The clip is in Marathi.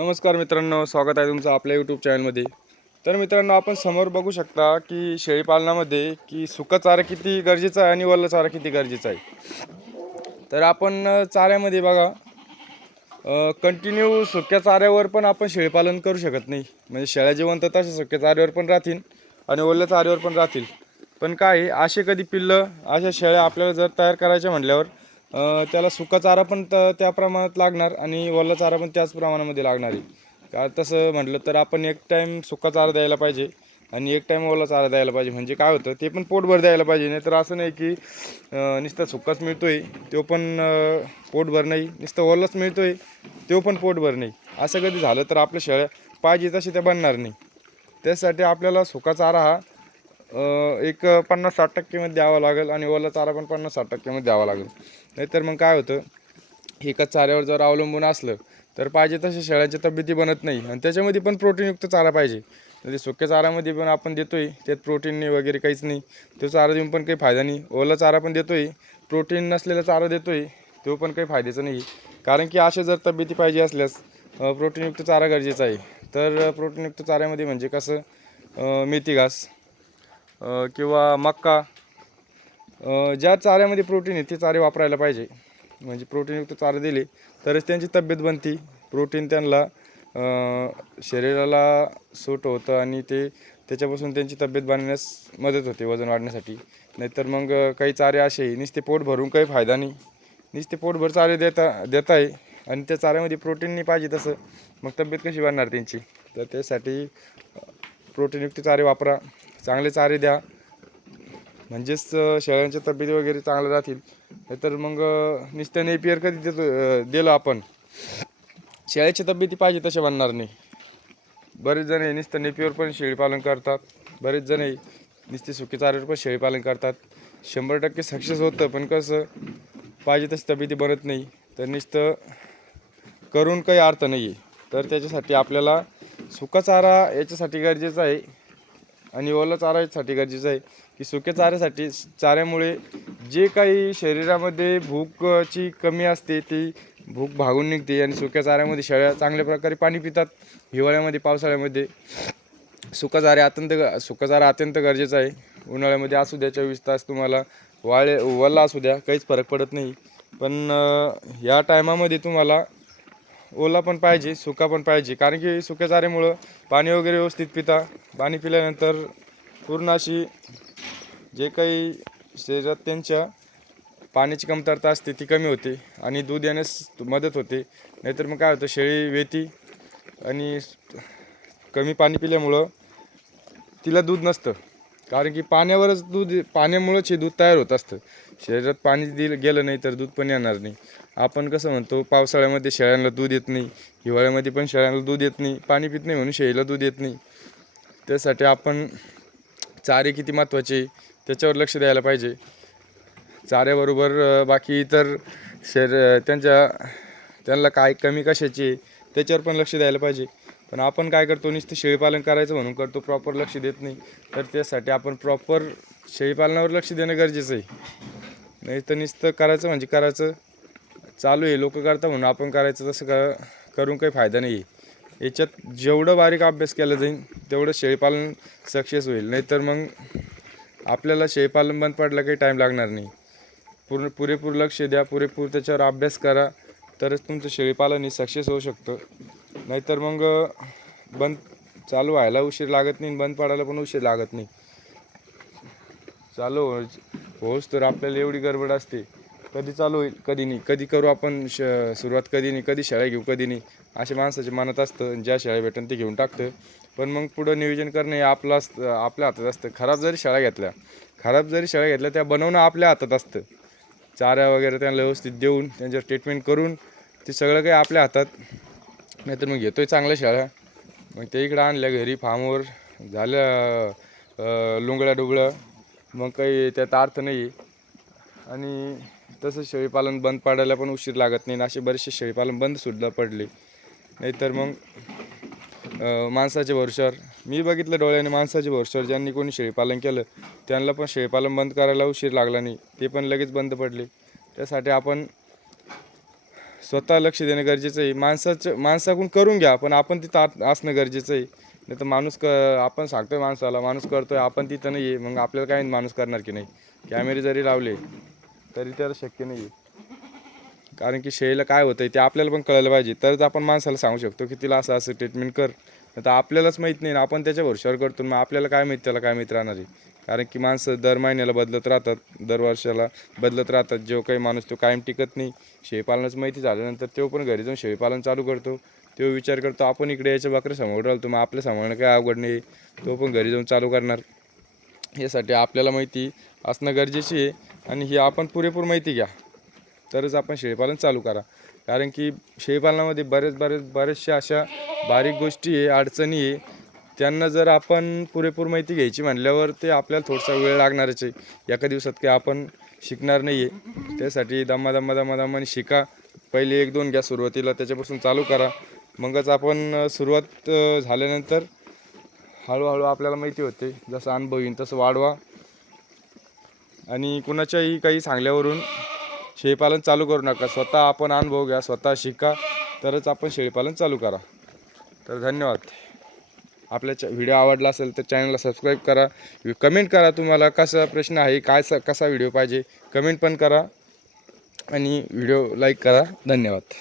नमस्कार मित्रांनो स्वागत आहे तुमचं आपल्या यूट्यूब चॅनलमध्ये तर मित्रांनो आपण समोर बघू शकता की शेळीपालनामध्ये की सुका चारा किती गरजेचा आहे आणि वल्ला चारा किती गरजेचा आहे. तर आपण चाऱ्यामध्ये बघा कंटिन्यू सुक्या चाऱ्यावर पण आपण शेळीपालन करू शकत नाही. म्हणजे शेळ्या जिवंत तशा सुक्या चाऱ्यावर पण राहतील आणि ओल्या चाऱ्यावर पण राहतील. पण काय आहे, असे कधी पिल्लं अशा शेळ्या आपल्याला जर तयार करायच्या म्हटल्यावर त्याला सुका चारा पण त त्या प्रमाणात लागणार आणि ओला चारा पण त्याच प्रमाणामध्ये लागणार आहे. का तसं म्हटलं तर आपण एक टाईम सुका चारा द्यायला पाहिजे आणि एक टाईम ओला चारा द्यायला पाहिजे. म्हणजे काय होतं ते पण पोटभर द्यायला पाहिजे. नाही तर असं नाही की नुसता सुकाच आहे तो पण पोटभर नाही. नुसतं ओलाच मिळतो आहे तो पण पोटभर नाही. असं कधी झालं तर आपल्या शेळ्या पाहिजे तसे त्या बनणार नाही. त्यासाठी आपल्याला सुका चारा हा एक पन्नास साठ टक्केमध्ये द्यावं लागेल आणि ओला चारा पण पन्नास साठ टक्केमध्ये द्यावा लागेल. नाहीतर मग काय होतं एकाच चाऱ्यावर जर अवलंबून असलं तर पाहिजे तसे शेळ्यांची तब्येती बनत नाही. आणि त्याच्यामध्ये पण प्रोटीनयुक्त चारा पाहिजे. म्हणजे सुक्या चाऱ्यामध्ये पण आपण देतो आहे त्यात प्रोटीन नाही वगैरे काहीच नाही. तो चारा देऊन पण काही फायदा नाही. ओला चारा पण देतो आहे प्रोटीन नसलेला चारा देतो आहे तो पण काही फायद्याचा नाही. कारण की अशा जर तब्येती पाहिजे असल्यास प्रोटीनयुक्त चारा गरजेचा आहे. तर प्रोटीनयुक्त चाऱ्यामध्ये म्हणजे कसं मेथी घास किंवा मक्का. ज्या चाऱ्यामध्ये प्रोटीन आहे ते चारे वापरायला पाहिजे. म्हणजे प्रोटीनयुक्त चारे दिले तरच त्यांची तब्येत बनती. प्रोटीन त्यांना शरीराला सूट होतं आणि ते त्याच्यापासून त्यांची तब्येत बनण्यास मदत होते वजन वाढण्यासाठी. नाहीतर मग काही चारे असे नुसते पोट भरून काही फायदा नाही. नुसते पोटभर चारे देता देत आहे आणि त्या चाऱ्यामध्ये प्रोटीन नाही पाहिजे तसं. मग तब्येत कशी वाढणार त्यांची? तर त्यासाठी प्रोटीनयुक्त चारे वापरा. चांगले चारे द्या. म्हणजेच शेळ्यांच्या तब्येती वगैरे चांगल्या राहतील. नाहीतर मग निस्त्या नुसतं नेपियर कधी देतो दिलं आपण? शेळ्याची तब्येती पाहिजे तसे बनणार नाही. बरेच जण हे नुसतं नेपियर पण शेळीपालन करतात. बरेच जण हे नुसते सुके चाऱ्यावर पण शेळीपालन करतात. शंभर टक्के सक्सेस होतं पण कसं पाहिजे तशी तब्येती बनत नाही. तर नुसतं करून काही अर्थ नाही आहे तर त्याच्यासाठी आपल्याला सुका चारा याच्यासाठी गरजेचं आहे. आणि ओला चारासाठी गरजेचं आहे की सुक्या चाऱ्यासाठी चाऱ्यामुळे जे काही शरीरामध्ये भूकची कमी असते ती भूक भागून निघते आणि सुक्या चाऱ्यामध्ये शेळ्या चांगल्या प्रकारे पाणी पितात. हिवाळ्यामध्ये पावसाळ्यामध्ये सुका चारा अत्यंत सुका चारा अत्यंत गरजेचा आहे. उन्हाळ्यामध्ये असू द्या चोवीस तास तुम्हाला वाळे वल्ला असू द्या काहीच फरक पडत नाही. पण या टायमामध्ये तुम्हाला ओला पण पाहिजे सुका पण पाहिजे. कारण की सुक्या चाऱ्यामुळं पाणी वगैरे व्यवस्थित पिता. पाणी पिल्यानंतर पूर्ण अशी जे काही शरीरात त्यांच्या पाण्याची कमतरता असते ती कमी होते आणि दूध येण्यास मदत होते. नाहीतर मग काय होतं शेळी वेती आणि कमी पाणी पिल्यामुळं तिला दूध नसतं. कारण की पाण्यावरच दूध पाण्यामुळंच हे दूध तयार होत असतं. शरीरात पाणी दिलं गेलं नाही तर दूध पण येणार नाही. आपण कसं म्हणतो पावसाळ्यामध्ये शेळ्यांना दूध येत नाही हिवाळ्यामध्ये पण शेळ्यांना दूध येत नाही पाणी पित नाही म्हणून शेळीला दूध येत नाही. त्यासाठी आपण चारे किती महत्त्वाचे त्याच्यावर लक्ष द्यायला पाहिजे. चाऱ्याबरोबर बाकी इतर शरीर त्यांच्या त्यांना काय कमी कशाची आहे, त्याच्यावर पण लक्ष द्यायला पाहिजे. पण आपण काय करतो नुसतं शेळीपालन करायचं म्हणून करतो प्रॉपर लक्ष देत नाही. तर त्यासाठी आपण प्रॉपर शेळीपालनावर लक्ष देणं गरजेचं आहे. नाही तर नुसतं करायचं म्हणजे करायचं. चालू आहे लोक करता म्हणून आपण करायचं तसं का करून काही फायदा नाही आहे. याच्यात जेवढं बारीक अभ्यास केला जाईल तेवढं शेळीपालन सक्सेस होईल. नाहीतर मग आपल्याला शेळीपालन बंद पडला काही टाईम लागणार नाही. पूर्ण पुरेपूर लक्ष द्या पुरेपूर त्याच्यावर अभ्यास करा तरच तुमचं शेळीपालन हे सक्सेस होऊ शकतं. नाहीतर मग बंद चालू व्हायला उशीर लागत नाही बंद पडायला पण उशीर लागत नाही. चालू हो, होच तर आपल्याला एवढी गडबड असते. कधी चालू होईल कधी नाही. कधी करू आपण श सुरुवात कधी नाही कधी शाळा घेऊ कधी नाही. असे माणसाच्या मनात असतं ज्या शाळा भेटन ते घेऊन टाकतं. पण मग पुढं नियोजन करणं हे आपलं असतं आपल्या हातात असतं. खराब जरी शाळा घेतल्या खराब जरी शाळा घेतल्या त्या बनवणं आपल्या हातात असतं. चाऱ्या वगैरे त्यांना व्यवस्थित देऊन त्यांच्यावर ट्रीटमेंट करून ते सगळं काही आपल्या हातात. नाहीतर मग घेतो आहे चांगल्या शाळा. मग ते इकडं आणल्या घरी फार्मवर झाल्या लुंगड्या डुंगळं मग काही त्यात अर्थ नाही आणि तसं शेळीपालन बंद पडायला पण उशीर लागत नाही असे बरेचसे शेळीपालन बंदसुद्धा पडले. नाहीतर मग माणसाच्या भरोश्यावर मी बघितलं डोळ्याने माणसाच्या भरोश्यावर ज्यांनी कोणी शेळीपालन केलं त्यांना पण शेळीपालन बंद करायला उशीर लागला नाही. ते पण लगेच बंद पडले. त्यासाठी आपण स्वतः लक्ष देणं गरजेचं आहे. माणसाचं माणसाकडून करून घ्या पण आपण तिथं आत- असणं गरजेचं आहे. नाही तर माणूस क आपण सांगतोय माणसाला माणूस करतोय आपण तिथं नाही आहे. मग आपल्याला काय माणूस करणार की नाही? कॅमेरे जरी लावले तरी त्याला शक्य नाही आहे. कारण की शेळीला काय होतंय ते आपल्याला पण कळलं पाहिजे. तरच आपण माणसाला सांगू शकतो की तिला असं असं ट्रीटमेंट कर. नाही तर आपल्यालाच माहीत नाही. ना आपण त्याच्या भरोश्यावर करतो. मग आपल्याला काय माहीत त्याला काय माहीत राहणार आहे? कारण की माणसं दर महिन्याला बदलत राहतात दर वर्षाला बदलत राहतात. जो काही माणूस तो कायम टिकत नाही. शेळीपालनाची माहिती झाल्यानंतर तो पण घरी जाऊन शेळीपालन चालू करतो. तो विचार करतो आपण इकडे याच्या बाकरे समोर राहिलो मग आपलं सांभाळणं काय अवघड नाही. तो पण घरी जाऊन चालू करणार. यासाठी आपल्याला माहिती असणं गरजेची आहे आणि ही आपण पुरेपूर माहिती घ्या. तरच आपण शेळीपालन चालू करा. कारण की शेळीपालनामध्ये बरेच बरेच बऱ्याचशा अशा बारीक गोष्टी आहे अडचणी आहे. त्यांना जर आपण पुरेपूर माहिती घ्यायची म्हटल्यावर ते आपल्याला थोडासा वेळ लागणारच आहे. एका दिवसात काही आपण शिकणार नाही आहे त्यासाठी दमा दमा दमा दमाने शिका. पहिले एक दोन घ्या सुरुवातीला त्याच्यापासून चालू करा. मगच आपण सुरुवात झाल्यानंतर हळूहळू आपल्याला माहिती होते. जसं अनुभव येईन तसं वाढवा. आणि कुणाच्याही काही सांगल्यावरून शेळीपालन चालू करू नका. स्वतः आपण अनुभव घ्या स्वतः शिका. तरच आपण शेळीपालन चालू करा. तर धन्यवाद. आपल्या च व्हिडिओ आवडला असेल तर चॅनलला सबस्क्राईब करा. कमेंट करा तुम्हाला कसा प्रश्न आहे काय स कसा व्हिडिओ पाहिजे. कमेंट पण करा आणि व्हिडिओ लाईक करा. धन्यवाद.